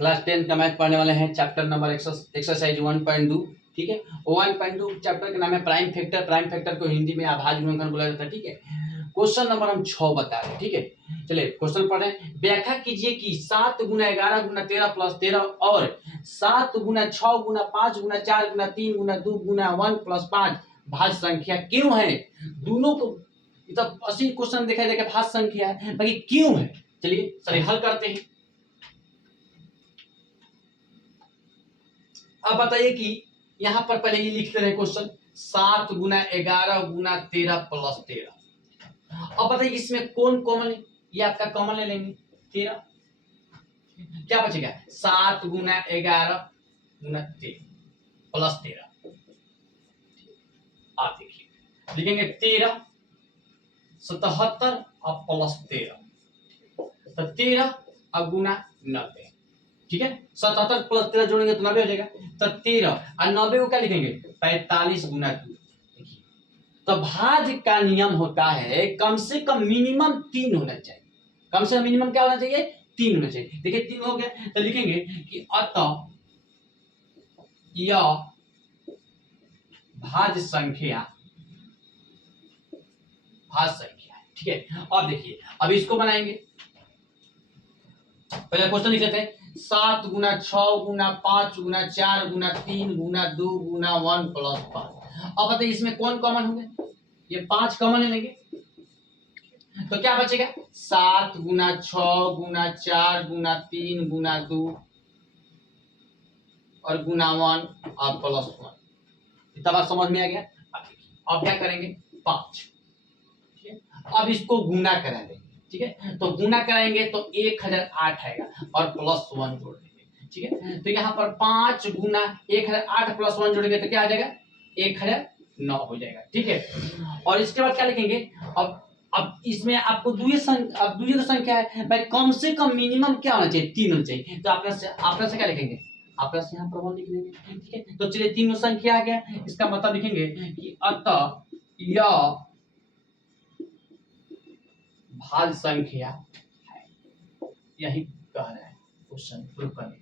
Class 10 का math पढ़ने वाले हैं, चैप्टर नंबर एक्सरसाइज 1.2। ठीक है, 1.2 चैप्टर का नाम है प्राइम फैक्टर। प्राइम फैक्टर को हिंदी में अभाज्य गुणनखंड बोला जाता है। ठीक है, क्वेश्चन नंबर हम 6 बता रहे हैं। ठीक है, चलिए क्वेश्चन पढ़ रहे हैं। व्याख्या कीजिए कि 7 गुना 11 गुना 13 प्लस 13 और 7 गुना 6 गुना 5 गुना 4 गुना 3 गुना 2 गुना 1 प्लस 5 भाज्य संख्या क्यों है। दोनों को मतलब 80 क्वेश्चन दिखाई देगा भाज्य संख्या है, बाकी क्यों है। चलिए हल करते हैं। अब बताइए कि यहां पर पहले ये लिखते रहे क्वेश्चन 7 गुना 11 गुना 13 प्लस 13। अब बताइए इसमें कौन कॉमन है, ये आपका कॉमन ले लेंगे 13। क्या बचेगा 7 गुना 11 गुना 13 प्लस 13। आप देखिए लिखेंगे 13 77 और प्लस 13 तो 13 और गुना 90। ठीक है, 77 प्लस 13 जोड़ेंगे तो 90 हो जाएगा। तो 13 और 90 को क्या लिखेंगे 45 गुना 2। तो भाज्य का नियम होता है कम से कम मिनिमम 3 होना चाहिए। कम से कम मिनिमम क्या होना चाहिए 3 होना चाहिए। देखिए 3 हो गया तो लिखेंगे कि अतः यह भाज्य संख्या है। ठीक है, अब देखिए अब इसको बनाएंगे। पहले क्वेश्चन लिख लेते हैं 7 गुना 6 गुना 5 गुना 4 गुना 3 गुना 2 गुना 1 प्लस 5। अब बताइए इसमें कौन कॉमन होंगे, ये 5 कॉमन ले लेंगे तो क्या बचेगा 7 गुना 6 गुना 4 गुना 3 गुना 2 और गुना 1 और प्लस 1। इतना बात समझ में आ गया। अब क्या करेंगे 5। अब इसको गुना कराएंगे। ठीक है, तो गुना कराएंगे तो 1008 आएगा और प्लस 1 जोड़ देंगे। ठीक है, तो यहाँ पर 5 गुना 1008 प्लस 1 जोड़ेंगे तो क्या आ जाएगा 1009 हो जाएगा। ठीक है, और इसके बाद क्या लिखेंगे अब इसमें आपको द्वितीय संख्या है भाई, कम से कम मिनिमम क्या होना चाहिए 3 होना चाहिए। तो आप क्या लिखेंगे आप यहाँ पर 1 लिख देंगे। ठीक है, तो चलिए तीनों संख्या आ गया। इसका मतलब लिखेंगे कि अतः यह भाज्य संख्या है। यही कह रहा है क्वेश्चन प्रूव करने।